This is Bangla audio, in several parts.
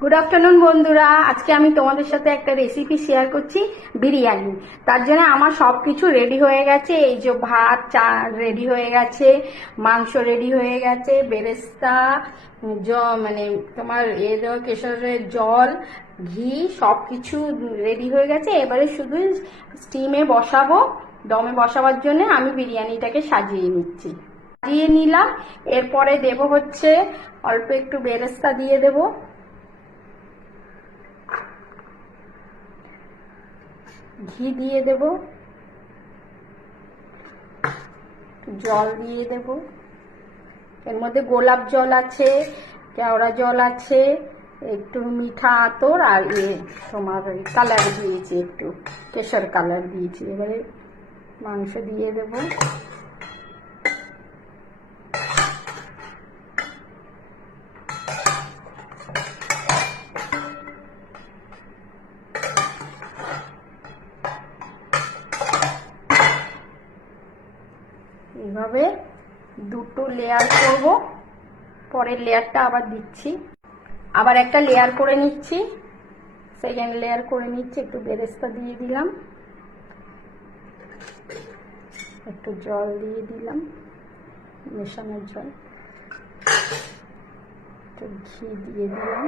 গুড আফটারনুন বন্ধুরা, আজকে আমি তোমাদের সাথে একটা রেসিপি শেয়ার করছি, বিরিয়ানি। তার জন্য আমার সবকিছু রেডি হয়ে গেছে। এই যে ভাত চা রেডি হয়ে গেছে, মাংস রেডি হয়ে গেছে, বেরেস্তা মানে তোমার কেশরের জল, ঘি সবকিছু রেডি হয়ে গেছে। এবারে শুধু স্টিমে বসাবো, দমে বসাবার জন্য আমি বিরিয়ানিটাকে সাজিয়ে নিচ্ছি। সাজিয়ে নিলাম। এরপরে দেব হচ্ছে অল্প একটু বেরেস্তা দিয়ে দেবো, ঘি দিয়ে দেব, জল দিয়ে দেব। এর মধ্যে গোলাপ জল আছে, কেওড়া জল আছে, একটু মিঠা আতর আর তোমার কালার দিয়েছি, একটু কেশর কালার দিয়েছি। এবারে মাংস দিয়ে দেব। এইভাবে দুটো লেয়ার করব, পরের লেয়ারটা আবার দিচ্ছি, আবার একটা লেয়ার করে নিচ্ছি, সেকেন্ড লেয়ার করে নিচ্ছি। একটু বেরেস্তা দিয়ে দিলাম, একটু জল দিয়ে দিলাম, মেশানোর জল, একটু ঘি দিয়ে দিলাম,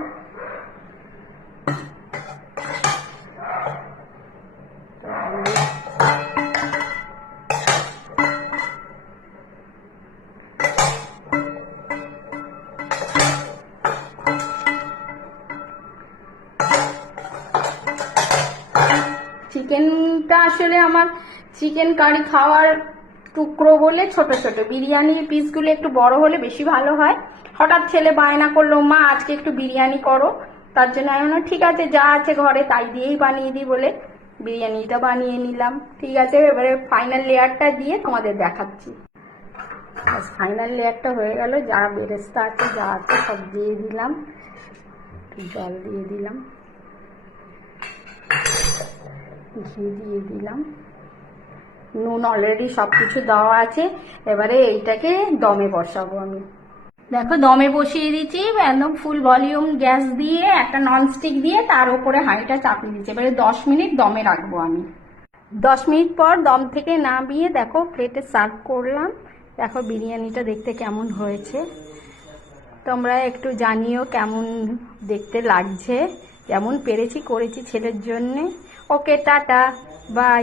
চিকেনটা আসলে আমার চিকেন কারি খাওয়ার টুকরো বলে ছোট ছোট, বিরিয়ানির পিসগুলো একটু বড় হলে বেশি ভালো হয়। হঠাৎ ছেলে বায়না করলো, মা আজকে একটু বিরিয়ানি করো, তার জন্য আমি বললাম ঠিক আছে, যা আছে ঘরে তাই দিয়েই বানিয়ে দিই বলে বিরিয়ানিটা বানিয়ে নিলাম। ঠিক আছে, এবারে ফাইনাল লেয়ারটা দিয়ে তোমাদের দেখাচ্ছি। ফাইনাল লেয়ারটা হয়ে গেল, যা বেরেস্তা আছে যা আছে সব দিয়ে দিলাম, জল দিয়ে দিলাম, ঘি দিয়ে দিলাম, নুন অলরেডি সবকিছু দেওয়া আছে। এবারে এইটাকে দমে বসাবো আমি। দেখো দমে বসিয়ে দিচ্ছি, একদম ফুল ভলিউম গ্যাস দিয়ে, একটা ননস্টিক দিয়ে তার উপরে হাঁড়িটা চাপিয়ে দিচ্ছি। এবারে 10 মিনিট দমে রাখবো আমি। 10 মিনিট পর দম থেকে নামিয়ে দেখো প্লেটে সার্ভ করলাম। দেখো বিরিয়ানিটা দেখতে কেমন হয়েছে, তোমরা একটু জানিও কেমন দেখতে লাগছে। যেমন পেরেছি করেছি ছেলের জন্যে। ওকে, টাটা, বাই।